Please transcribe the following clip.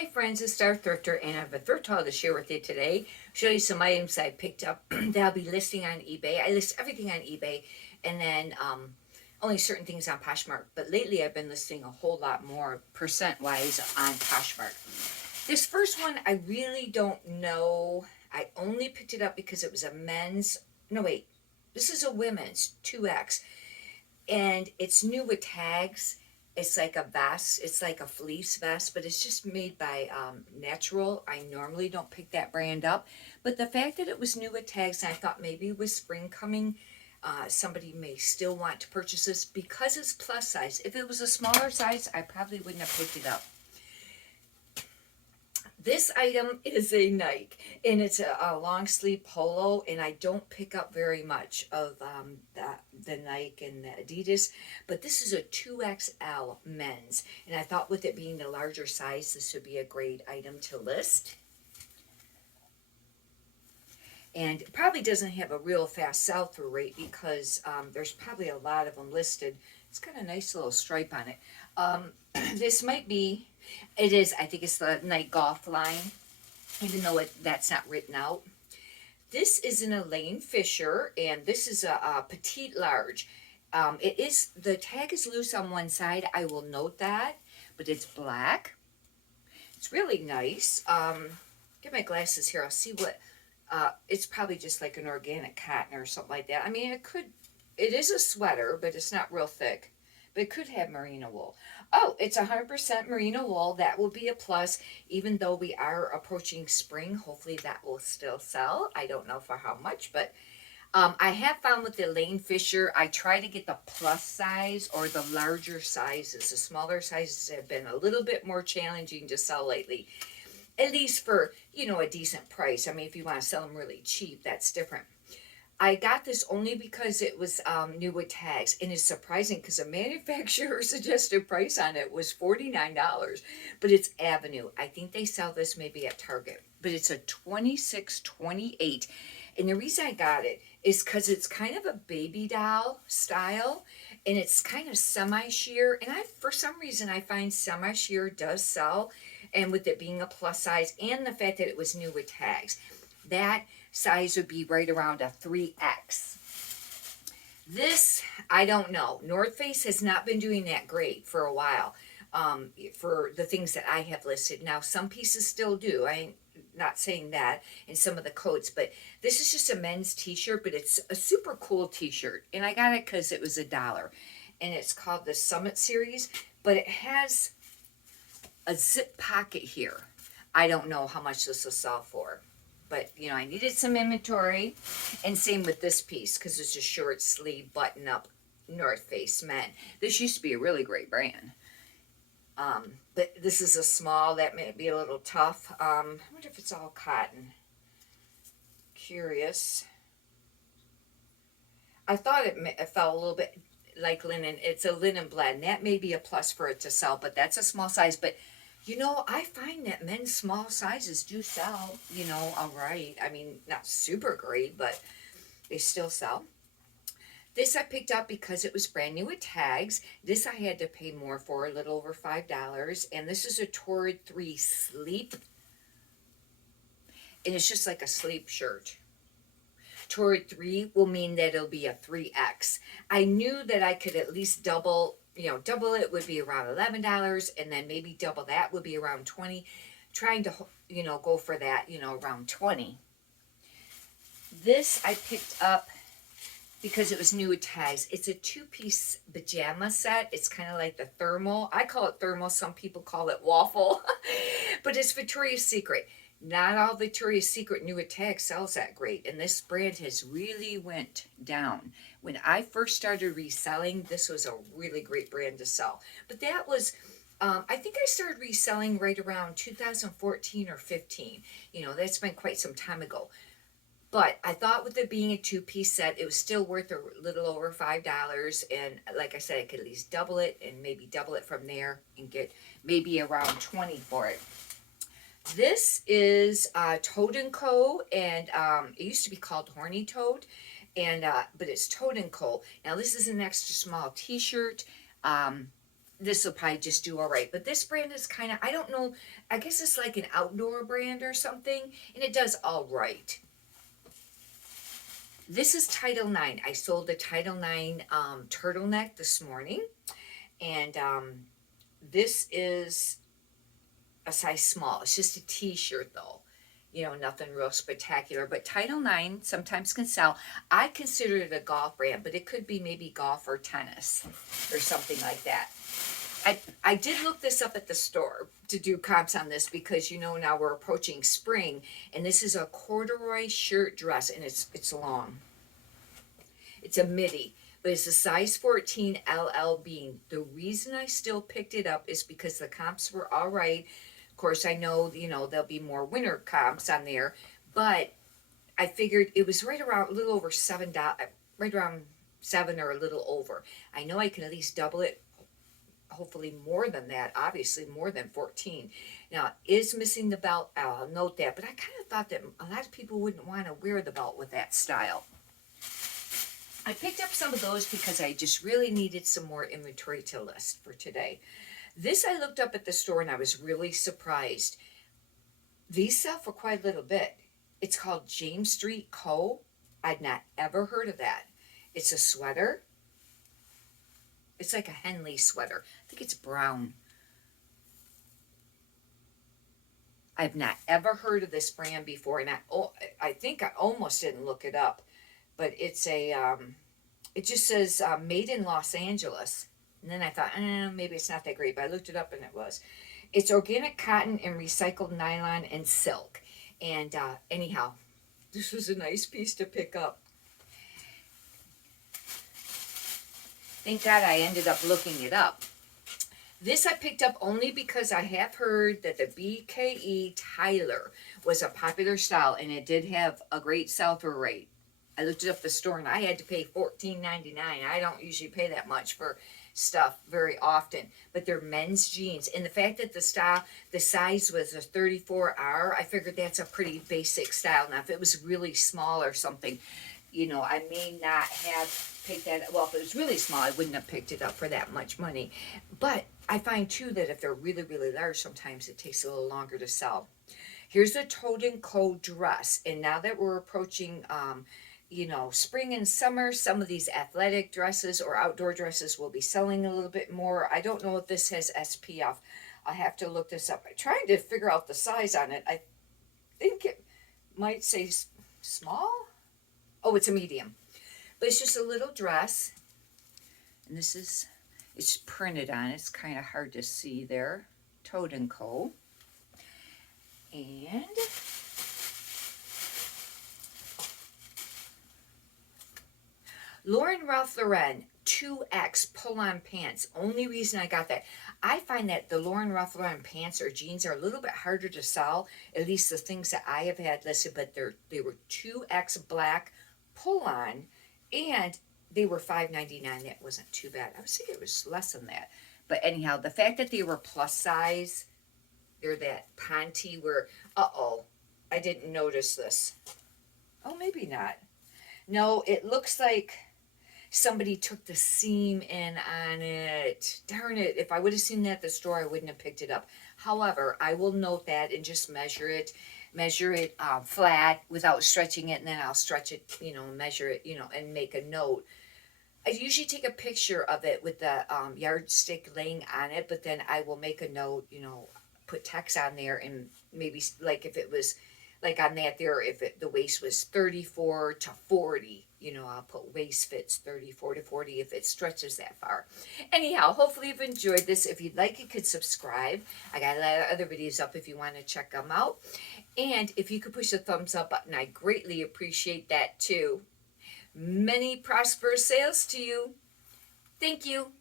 Hi friends, it's Star Thrifter, and I have a thrift haul to share with you today. Show you some items I picked up that I'll be listing on eBay. I list everything on eBay, and then only certain things on Poshmark. But lately, I've been listing a whole lot more percent-wise on Poshmark. This first one, I really don't know. I only picked it up because it was a men's. No, wait, this is a women's 2X, and it's new with tags. It's like a vest. It's like a fleece vest, but it's just made by Natural. I normally don't pick that brand up, but the fact that it was new with tags, and I thought maybe with spring coming, somebody may still want to purchase this because it's plus size. If it was a smaller size, I probably wouldn't have picked it up. This item is a Nike, and it's a long sleeve polo, and I don't pick up very much of the Nike and the Adidas, but this is a 2XL men's, and I thought with it being the larger size, this would be a great item to list. And it probably doesn't have a real fast sell-through rate because there's probably a lot of them listed. It's got a nice little stripe on it. This might be, it is, I think it's the Nike Golf line, even though that's not written out. This is an Elaine Fisher, and this is a petite large. The tag is loose on one side, I will note that, but it's black. It's really nice. Get my glasses here, I'll see what, it's probably just like an organic cotton or something like that. I mean, it is a sweater, but it's not real thick. But it could have merino wool. Oh, it's 100% merino wool. That will be a plus, even though we are approaching spring. Hopefully that will still sell. I don't know for how much, but I have found with the Elaine Fisher, I try to get the plus size or the larger sizes. The smaller sizes have been a little bit more challenging to sell lately, at least for, a decent price. I mean, if you want to sell them really cheap, that's different. I got this only because it was new with tags, and it's surprising because the manufacturer suggested price on it was $49, but it's Avenue. I think they sell this maybe at Target, but it's a 26-28, and the reason I got it is because it's kind of a baby doll style, and it's kind of semi-sheer, and for some reason I find semi-sheer does sell, and with it being a plus size and the fact that it was new with tags, that size would be right around a 3X. This, I don't know. North Face has not been doing that great for a while for the things that I have listed. Now, some pieces still do. I'm not saying that in some of the coats, but this is just a men's t-shirt, but it's a super cool t-shirt. And I got it because it was $1. And it's called the Summit Series, but it has a zip pocket here. I don't know how much this will sell for. But, I needed some inventory. And same with this piece, because it's a short sleeve button up North Face men. This used to be a really great brand. But this is a small, that may be a little tough. I wonder if it's all cotton. Curious. I thought it felt a little bit like linen. It's a linen blend. That may be a plus for it to sell, but that's a small size. But I find that men's small sizes do sell, all right. I mean, not super great, but they still sell. This I picked up because it was brand new with tags. This I had to pay more for, a little over $5. And this is a Torrid 3 sleep. And it's just like a sleep shirt. Torrid 3 will mean that it'll be a 3X. I knew that I could at least double it would be around $11, and then maybe double that would be around 20. Trying to, go for that, around 20. This I picked up because it was new with tags. It's a 2-piece pajama set. It's kind of like the thermal. I call it thermal. Some people call it waffle, but it's Victoria's Secret. Not all Victoria's Secret new with tags sells that great, and this brand has really went down. When I first started reselling, this was a really great brand to sell. But that was, I think I started reselling right around 2014 or 15. That's been quite some time ago. But I thought with it being a 2-piece set, it was still worth a little over $5. And like I said, I could at least double it and maybe double it from there and get maybe around 20 for it. This is Toad & Co. And it used to be called Horny Toad. But it's Toad & Co. Now this is an extra small t-shirt. this will probably just do all right. But this brand is kind of, I don't know, I guess it's like an outdoor brand or something, and it does all right. This is Title 9. I sold the Title 9 turtleneck this morning, and this is a size small. It's just a t-shirt though. You know, nothing real spectacular, but Title 9 sometimes can sell. I consider it a golf brand, but it could be maybe golf or tennis or something like that. I did look this up at the store to do comps on this because, you know, now we're approaching spring, and this is a corduroy shirt dress, and it's long. It's a midi, but it's a size 14 LL bean. The reason I still picked it up is because the comps were all right. Of course, I know, you know, there'll be more winter comps on there, but I figured it was right around a little over $7, right around 7 or a little over. I know I can at least double it, hopefully more than that, obviously more than 14. Now, is missing the belt, I'll note that, but I kind of thought that a lot of people wouldn't want to wear the belt with that style. I picked up some of those because I just really needed some more inventory to list for today. This I looked up at the store and I was really surprised. These sell for quite a little bit. It's called James Street Co. I'd not ever heard of that. It's a sweater. It's like a Henley sweater. I think it's brown. I've not ever heard of this brand before, and I think I almost didn't look it up, but it's a, it just says made in Los Angeles. And then I thought, maybe it's not that great, but I looked it up and it was. It's organic cotton and recycled nylon and silk. And anyhow, this was a nice piece to pick up. Thank God I ended up looking it up. This I picked up only because I have heard that the BKE Tyler was a popular style, and it did have a great sell-through rate. I looked it up at the store, and I had to pay $14.99. I don't usually pay that much for stuff very often, but they're men's jeans. And the fact that the size was a 34R, I figured that's a pretty basic style. Now, if it was really small or something, you know, I may not have picked that. Well, if it was really small, I wouldn't have picked it up for that much money. But I find too that if they're really, really large, sometimes it takes a little longer to sell. Here's a Toad & Co. dress. And now that we're approaching, you know, spring and summer, some of these athletic dresses or outdoor dresses will be selling a little bit more. I don't know if this has SPF. I'll have to look this up. I'm trying to figure out the size on it. I think it might say small. Oh, it's a medium. But it's just a little dress. And this is, it's printed on. It's kind of hard to see there. Toad & Co. And Lauren Ralph Lauren 2X pull-on pants. Only reason I got that, I find that the Lauren Ralph Lauren pants or jeans are a little bit harder to sell, at least the things that I have had listed, but they were 2X black pull-on, and they were $5.99. That wasn't too bad. I was thinking it was less than that. But anyhow, the fact that they were plus size, they're that Ponte where, I didn't notice this. Oh, maybe not. No, it looks like somebody took the seam in on it. Darn it. If I would have seen that at the store, I wouldn't have picked it up. However, I will note that and just measure it flat without stretching it, and then I'll stretch it, you know, measure it, you know, and make a note. I usually take a picture of it with the yardstick laying on it, but then I will make a note, you know, put text on there, and maybe like if it was like on that there, if the waist was 34 to 40, you know, I'll put waist fits 34 to 40 if it stretches that far. Anyhow, hopefully you've enjoyed this. If you'd like, you could subscribe. I got a lot of other videos up if you want to check them out. And if you could push the thumbs up button, I greatly appreciate that too. Many prosperous sales to you. Thank you.